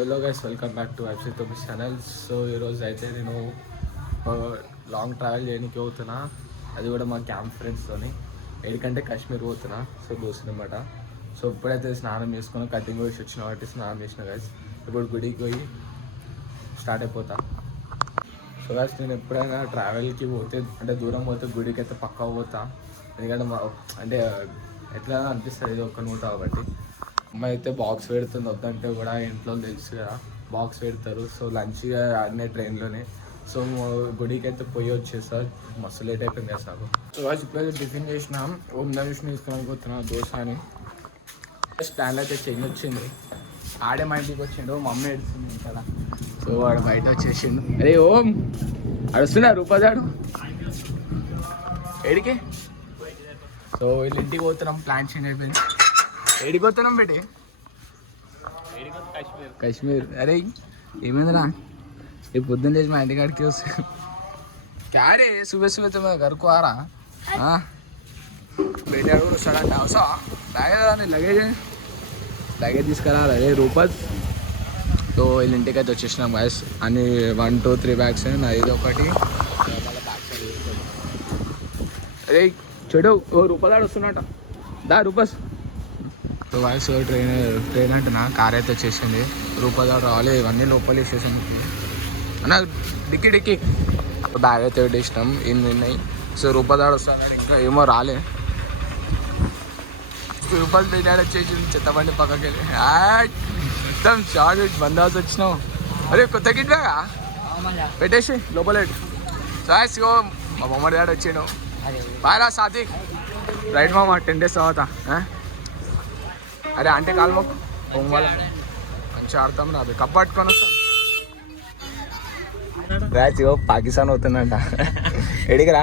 Hello guys, welcome back to Abhishek channel. So ఈరోజు అయితే నేను లాంగ్ ట్రావెల్ చేయడానికి పోతున్నా. అది కూడా మా క్యాంప్ ఫ్రెండ్స్తోని. ఎందుకంటే కాశ్మీర్ పోతున్నా. సో దోస్తులు అనమాట. సో ఇప్పుడైతే స్నానం చేసుకుని కటింగ్ వేసి వచ్చిన కాబట్టి స్నానం చేసిన గైస్. ఇప్పుడు గుడికి పోయి స్టార్ట్ అయిపోతా. సో గైస్, నేను ఎప్పుడైనా ట్రావెల్కి పోతే అంటే దూరం పోతే గుడికి అయితే పక్కా పోతా. ఎందుకంటే అంటే ఎట్లా అనిపిస్తుంది ఇది ఒక్క నూట కాబట్టి. అమ్మాయి అయితే బాక్స్ పెడుతుంది, వద్దంటే కూడా ఇంట్లో తెలుసు కదా బాక్స్ పెడతారు. సో లంచ్ ఆడనే ట్రైన్లోనే. సో గుడికి అయితే పోయి వచ్చేసా, మస్తు లేట్ అయిపోయింది కదా సార్. సో వాళ్ళు ఇప్పుడైతే టిఫిన్ చేసినాం. ఓం దర్శనం తీసుకుని పోతున్నా దోశ అని. స్టాండ్ అయితే చేంజ్ వచ్చింది. ఆడే మా ఇంటికి వచ్చిండు, మమ్మీ ఏడుస్తుంది కదా. సో వాడు బయట వచ్చేసిండు. అరే ఓం అడుస్తున్నా రూపాదాడు ఏడికి. సో వీళ్ళు ఇంటికి పోతున్నాం, ప్లాన్ చేంజ్ అయిపోయింది. ఏడికి పోతున్నాం బేటే? కాశ్మీర్. అరే ఏమైందిరా? ఈ పొద్దున్న లేచి మా ఇంటికాడికి వస్తే క్యారే సుబह सुबह तो मैं घर को आ रहा. बेटे अगर सड़ा डावसा లగేజ్ తీసుకురాలి. అదే రూపాయలు. సో వీళ్ళ ఇంటికి అయితే వచ్చేసినాం గాయస్. అని 1 2 3 బ్యాగ్స్ నా ఇది ఒకటి. అదే చెడు రూపాయలు వస్తున్నట దా రూపాస్. సో వాయిస్ ట్రైన్ అంటున్నా. కార్ అయితే వచ్చేసింది. రూపాయలు రావాలి, ఇవన్నీ లోపల వేసేసాను అన్న. డిక్కి బ్యాగ్ అయితే పెట్టేసినాం. ఉన్నాయి. సో రూపాయలు వస్తున్నారు, ఇంకా ఏమో రాలే. రూపాయలు పెట్టాడు వచ్చేసి చెత్తబండి పక్కకి వెళ్ళి మొత్తం షార్ట్ బందోబస్తు వచ్చినావు. అరే కొత్త కిట్ బ్యాగా పెట్టేసి లోపల. సో మా బొమ్మడి డాడీ వచ్చాడు. బాగా సాతి రైట్ మామ 10 days తర్వాత. అరే అంటే కాలు మొక్కు బొమ్మల మంచిగా ఆడతాం రా. కప్ పట్టుకొని వస్తాం. మ్యాచ్ పాకిస్తాన్ అవుతుందంట. ఎడిగిరా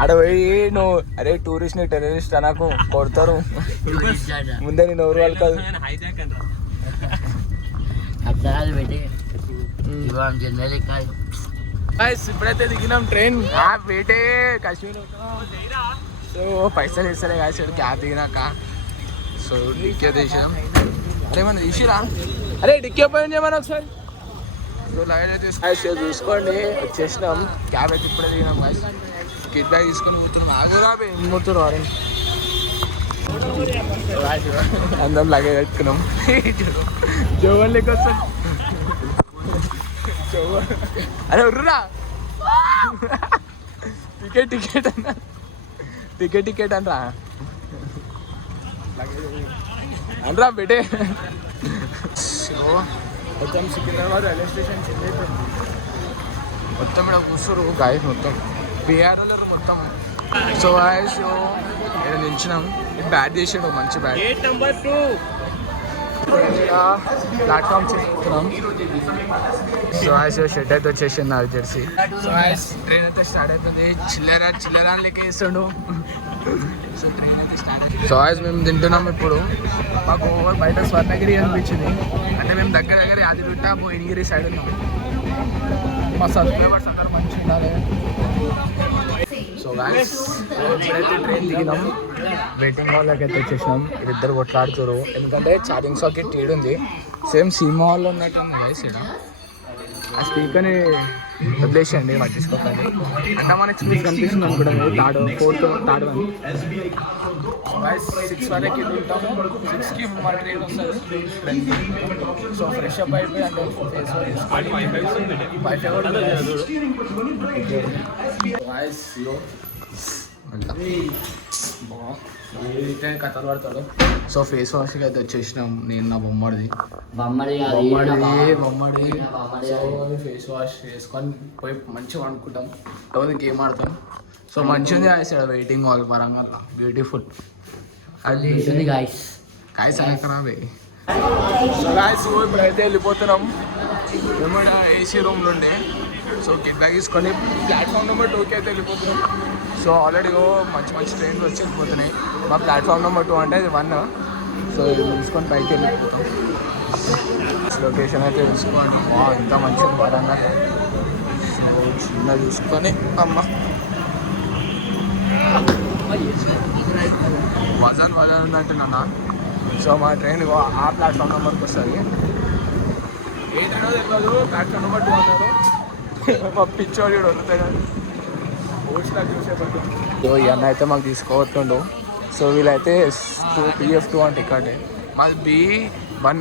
ఆడ పోయి నువ్వు అరే టూరిస్ట్ని టెర్రరిస్ట్ నాకు కొడతారు ముందే. నేను ఎవరు వాళ్ళు కాదు. ఇప్పుడైతే దిగినాం ట్రైన్. వేటే కాశ్మీర్. సో పైసలు ఇస్తలే కాసాడు క్యాబ్ దిగినాక. సో డిక్కీ తీసాం. అరే మనం తీసిరా. అరే డిక్కీ పోయింది ఏమన్నా ఒకసారి. సో లగేజ్ అయితే చూసుకోండి వచ్చేసినాం. క్యాబ్ అయితే ఇప్పుడే దిగినాం గాయస్. కిట్ బ్యాగ్ తీసుకుని పోతున్నాం. ఆగురా పోతున్నారు అరే. అందరం లగేజ్ పెట్టుకున్నాం. జోవన్ లెక్క వస్తాం. అరే ఉర్రురా. టికెట్ అన్నా. టికెట్ అనరా అనరా బేటే. సో మొత్తం సికింద్రాబాద్ రైల్వే స్టేషన్ చేంజ్ అయిపోయింది. మొత్తం ఇక్కడ కూర్చోరు గాయస్, మొత్తం బీఆర్ఓలు మొత్తం. సో గాయస్ ఇక్కడ నిల్చున్నాం. బ్యాట్ చేసాడు, మంచి బ్యాట్. ప్లాట్ఫామ్ చేసుకుంటున్నాం. సో గాయస్ షెడ్ అయితే వచ్చేసింది నాకు జెర్సీ. సో గాయస్ ట్రైన్ అయితే స్టార్ట్ అవుతుంది. చిల్లరా లెక్క వేస్తాడు. సో ట్రైన్ అయితే స్టార్ట్ అవుతుంది. సో గాయస్ మేము తింటున్నాం. ఇప్పుడు మాకు బయట స్వర్ణగిరి అనిపించింది. అంటే మేము దగ్గర యాదిగుట్ట భువనగిరి సైడ్ ఉన్నాం. మా సబ్స్క్రైబర్స్ అందరూ మంచిగా ఉండాలి. సో గాయస్ ఇప్పుడైతే ట్రైన్ దిగినాం. వెయిటింగ్ హాల్లోకి అయితే వచ్చేసినాం. ఇద్దరు కొట్లాడుతారు ఎందుకంటే ఛార్జింగ్ సాకెట్ ఉంది. సేమ్ సినిమా హాల్లో ఉన్నట్టుంది గాయస్. ఇక్కడ ఆ స్పీకర్ని వదిలేసేయండి, పట్టించుకోకండి. అంటే మనకి స్పీక్ కనిపిస్తుంది అనుకోండి. థర్డ్ 6 వరకు ఉంటాము. 6కి మా ట్రైన్ వస్తుంది. సో ఫ్రెష్ అప్ అయిపోయి అంటే ఫేస్ వైఫై కూడా కథలు పడతాడు. సో ఫేస్ వాష్కి అయితే వచ్చేసినాం. నేను నా బొమ్మడిది. సో ఫేస్ వాష్ వేసుకొని పోయి మంచిగా వండుకుంటాం. తర్వాత గేమ్ ఆడతాం. సో మంచిగా వేసాడు వెయిటింగ్ హాల్ పరంగా. బ్యూటిఫుల్ అది కాయస్ అనకరాబే. సో గాయస్ ఇప్పుడైతే వెళ్ళిపోతున్నాం. ఏమైనా ఏసీ రూమ్లో ఉండే. సో కిట్ బ్యాగ్ తీసుకొని ప్లాట్ఫామ్ నెంబర్ 2కి అయితే వెళ్ళిపోతున్నాం. సో ఆల్రెడీ మంచి ట్రైన్లు వచ్చి వెళ్ళిపోతున్నాయి. మా ప్లాట్ఫామ్ నెంబర్ 2 అంటే ఇది 1. సో ఇది తీసుకొని పైకి వెళ్ళిపోతాం. లొకేషన్ అయితే తెలుసుకోండి. ఇంత మంచిగా వరంగల్. సో చిన్న చూసుకొని అమ్మ వజన్ ఉందంటే నాన్న. సో మా ట్రైన్ ఆ ప్లాట్ఫామ్ నెంబర్కి వస్తుంది. ఏదైనా తెలియదు ప్లాట్ఫామ్ నెంబర్ 2 అన్నారు మా పిచ్చోడు వదులుతాడు ఓట్లా చూసేపట్టు ఈ అన్న అయితే మాకు తీసుకోవట్టుండు. సో వీళ్ళైతే PF2 అంటే ఇక్కడే మాది B1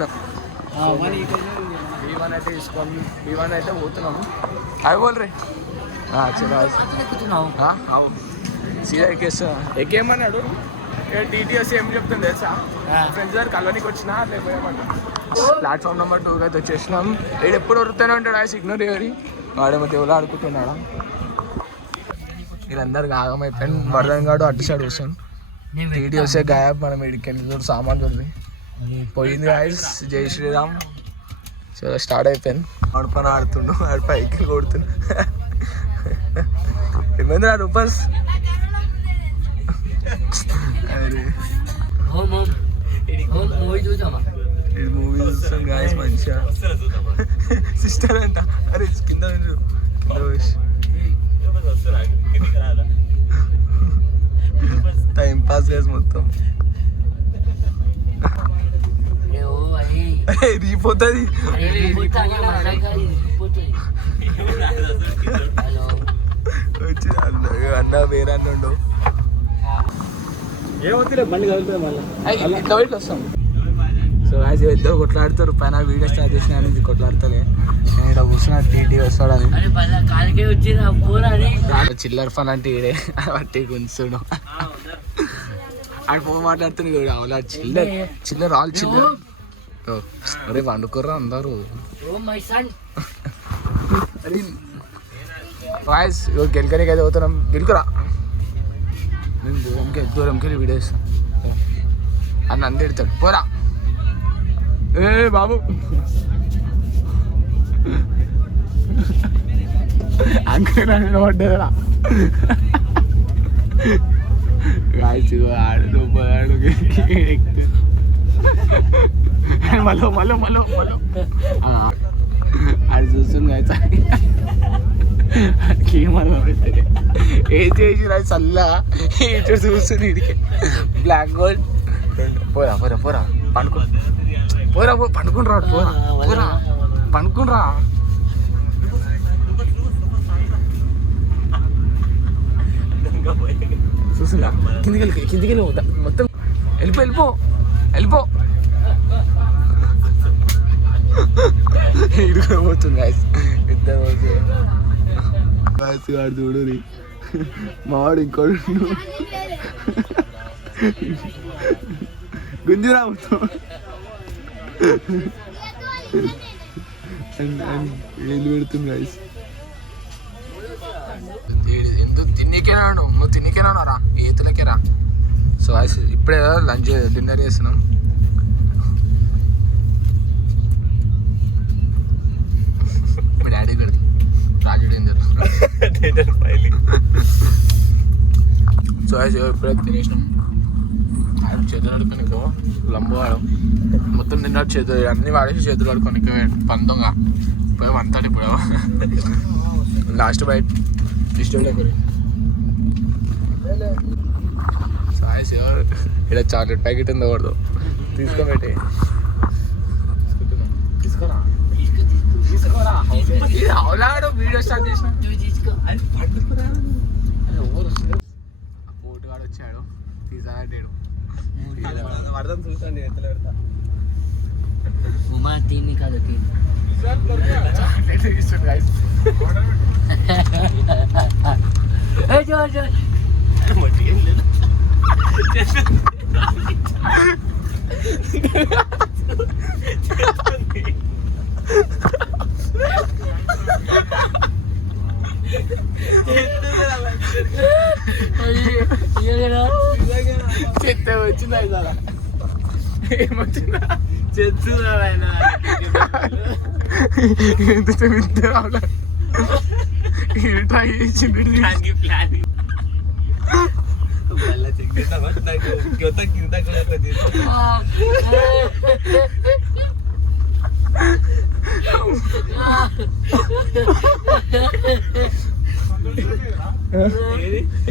అయితే తీసుకోవాలి. B1 అయితే పోతున్నాము. అవి బోల్ రే సీదా ఎక్కేమన్నాడు. TTS ఏం చెప్తుంది తెలుసా, ఫ్రెండ్స్ దగ్గర కలవనికి వచ్చినా లేకపోయామంట. ప్లాట్ఫామ్ నెంబర్ 2 అయితే వచ్చేసినాం. వీడు ఎప్పుడు వరుతూనే ఉంటాడు ఆ సిగ్నల్ ఎవరి వాడేమో దేవుళ్ళు ఆడుకుంటున్నాడు. వీళ్ళందరూ ఆగమైపోయాను. వరదన్ గాడు అటు సైడ్ వస్తాను. TTS గాయబ్. మనం వీడికి చూడు సామాన్ ఉంది పోయింది గాయస్. జై శ్రీరామ్. సో స్టార్ట్ అయిపోయింది. ఆడు పని ఆడుతుండు, ఆడు పైకి కొడుతుండు. ఏమైంది రా రూపస్? అరే మూవీ చూస్తాం గాయస్ మంచిగా. సిస్టర్ అంట. అరే కింద టైం పాస్ చేసి మొత్తం రీపోతుంది. వచ్చి అన్న వేరే అన్న ఉండవు. ఇట్లా ఇట్లా వస్తాం. సో యాజ్ ఇద్దరు కొట్లాడుతారు. పైన వీడియో స్టార్ట్ చేసిన నుంచి కొట్లాడతానే. నేను ఇక్కడ కూర్చున్నా TT వస్తాడని. చిల్లర ఫన్ అంటే ఈడే బట్టి గుంచుడు. ఆడు ఫోన్ మాట్లాడుతుంది కూడా. అవునా చిల్లర చిల్లర ఆల్ చిల్లర. అరే వండుకోర్రా అందరూ. వాయిస్ గెలికనికి అయితే పోతున్నాం. గెలుకురా నేను దూరంకి వెళ్ళి వీడియో ఇస్తాను. అని అంది ఎడతాడు. పోరా ఏ బాబు అంకల్ పడ్డదిరా. గాయస్ ఆడు ఆడు మళ్ళీ మళ్ళీ మళ్ళీ మళ్ళీ అది చూస్తుంది గాయస్. ఏమన్నా ఏం చేసి రాదు చల్లా ఇటు చూస్తుంది. ఇడికి బ్లాక్ గోల్డ్. పోరా పోరా పోరా పండుకో. పోరా పండుకుని రాడు. పోరా పోరా పండుకుని రా. చూసిందా కిందికి వెళ్ళి మొత్తం వెళ్ళిపో వెళ్ళిపో. ఇడుగా పోతుంది గాయస్. ఇద్దరు వాడు చూడు మావాడు ఇంకోడు గుంజురా మొత్తం. ఏళ్ళు పెడుతుంది గాయస్. ఎందుకు తిన్నికేనాడు? నువ్వు తిన్నికేనా రా, ఈతలకే రా. సో ఇప్పుడే లంచ్ డిన్నర్ చేస్తున్నాం. మీ డాడీ కూడా రాజుడు ఏం జరుగుతుంది. సో ఇప్పుడే తినేసినాం. చేతులు ఆడుకోనికో లంబవాడు మొత్తం నిన్న చేతులు అన్నీ వాడేసి చేతులు ఆడుకోనికో పందొంగా పోయి వంతాడు. ఇప్పుడు లాస్ట్ బైట్ ఇష్టం సాయి శివర్. ఇక్కడ చాక్లెట్ ప్యాకెట్ ఉందో కూడదు తీసుకోబెట్టి తీసుకోరా అవలాడు. వీడియో స్టార్ట్ చేసిన పోటుగాడు వచ్చాడు తీసాడు. అర్థం చూసండి ఎత్తులు పెడతా. తిని కాదు చెత్త వచ్చిందా ఇదా ఏమొచ్చిందా చెత్తుదా ఎంత చెప్తే ట్రై చేసిండు.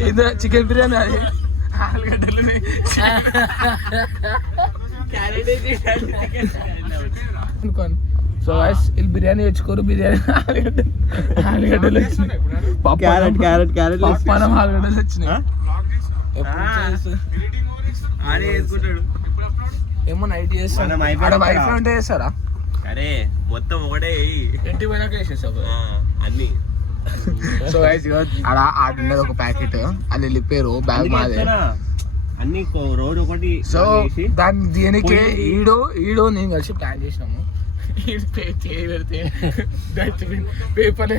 ఇది చికెన్ బిర్యానీ అది ఆలుగడ్డలు అనుకోని. సో సో గైస్ వీళ్ళు బిర్యానీ తెచ్చుకోరు, బిర్యానీ ఆలుగడ్డలు వచ్చినాయి, పప్పానం ఆలుగడ్డలు వచ్చినాయి. ఏమో నైట్ చేస్తాడు, వైఫ్ ఉంటే చేస్తారా? అరే మొత్తం ఒకటే ఇంటికి పోయినాక వేసేసావు అన్ని. సో గైస్ ఆడ ఆడున్నది ఒక ప్యాకెట్, అది వెళ్ళిపోయారు బ్యాగ్ మాదే అన్ని రోజు ఒకటి. సో దాన్ని దీనికి ఈడో నేను కలిసి ప్లాన్ చేసినాము. పేపర్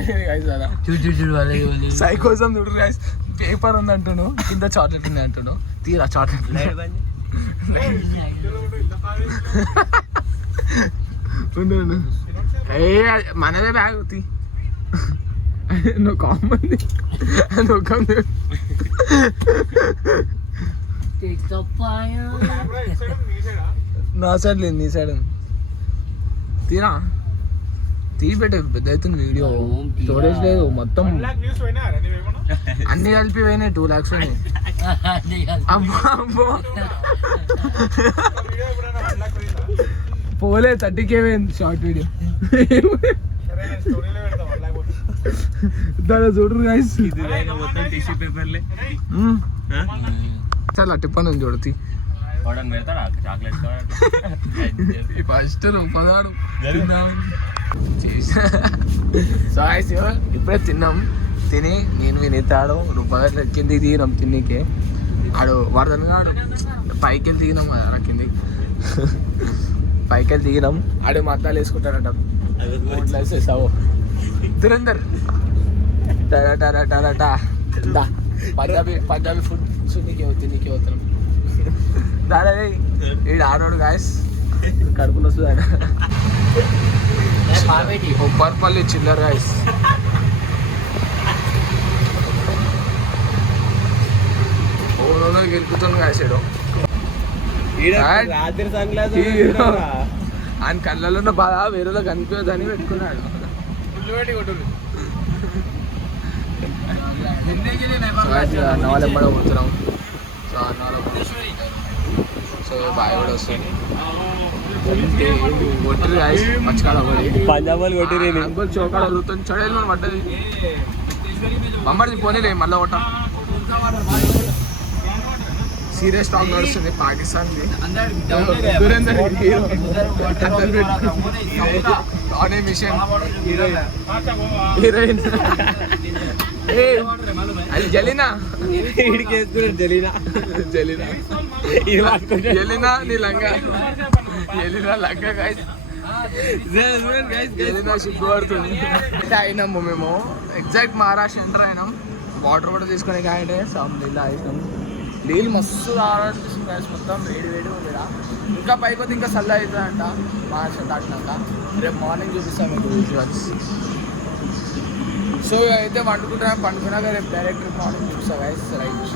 సై కోసం చూడు గైస్, పేపర్ ఉంది అంటును, కింద చాక్లెట్ ఉంది అంటును. తీరా చాక్లెట్ మనదే బ్యాగ్ తీ, నువ్వు కామన్ నా సైడ్ లేదు, నీ సైడ్ తీరా తీ పెట్టే పెద్ద అవుతుంది వీడియో, స్టోరేజ్ లేదు మొత్తం, అన్ని కలిపి పోయినాయి 2 lakhs పోయినాయి. అమ్మో పోలే 30K పోయింది షార్ట్ వీడియో. దాని చూడరు గైస్, టిష్యూ పేపర్లే చాలా టిప్పని చూడు తీ. ఫస్ట్ రూపదాడు ఇప్పుడే తిన్నాం, తిని నేను వినేతాడు రూపాయలు కిందికి దిగినాం తిన్నికే. ఆడు వరదలు కాడు పైకి వెళ్ళి దిగినాం కదా కిందికి, పైకి వెళ్ళి దిగినాం. ఆడు మద్దాలు వేసుకుంటాడంట వేసేసావు దురందర్ టరా పంజాబీ ఫుడ్ తిన్నికే అవుతున్నాం. దాని ఈడు ఆడోడు గాయస్ కడుపులో వస్తుంది. పర్పల్లి చిల్లర గాయస్, గెలుపుతాను కాసాడు ఆయన కళ్ళలో ఉన్న బాధ వేరేలో కనిపించదని పెట్టుకున్నాడు. అన్నవాళ్ళు ఎమ్మడ పోతున్నాం. సో అన్నవాళ్ళు సో బాయ్ కూడా వస్తుంది. కొట్టిరు గాయస్ మచ్చకాడ పంజాబ్ వాళ్ళు కొట్టిరు, అంకుల్ చౌకాడ అడుగుతుంది చడేళ్ళు పడ్డది బొమ్మడి పోనీలే మళ్ళీ ఒకట. సీరియస్ టాక్ నడుస్తుంది పాకిస్తాన్ మిషన్ హీరోయిన్ అది జలీనా జలీనా నీ లంగా జలీనా లంగా గాయస్ జలీనా సిగ్గు పడుతుంది. అయినాము మేము ఎగ్జాక్ట్ మహారాష్ట్ర ఎంటర్ అయినాం. వాటర్ కూడా తీసుకొని కాయంటే సమ్ నీళ్ళు అయినాం. నీళ్ళు మస్తు రావాలనిపిస్తుంది గాయస్, మొత్తం వేడి వేడి ఉంది. ఇంకా పైకి వస్తే ఇంకా చల్ల అవుతుందంట మహారాష్ట్ర దాటినాక. రేపు మార్నింగ్ చూపిస్తాం మీకు విజువల్స్. సో అయితే పండుకున్నాక రేపు డైరెక్ట్ మార్నింగ్ చూపిస్తా గాయస్. రైట్.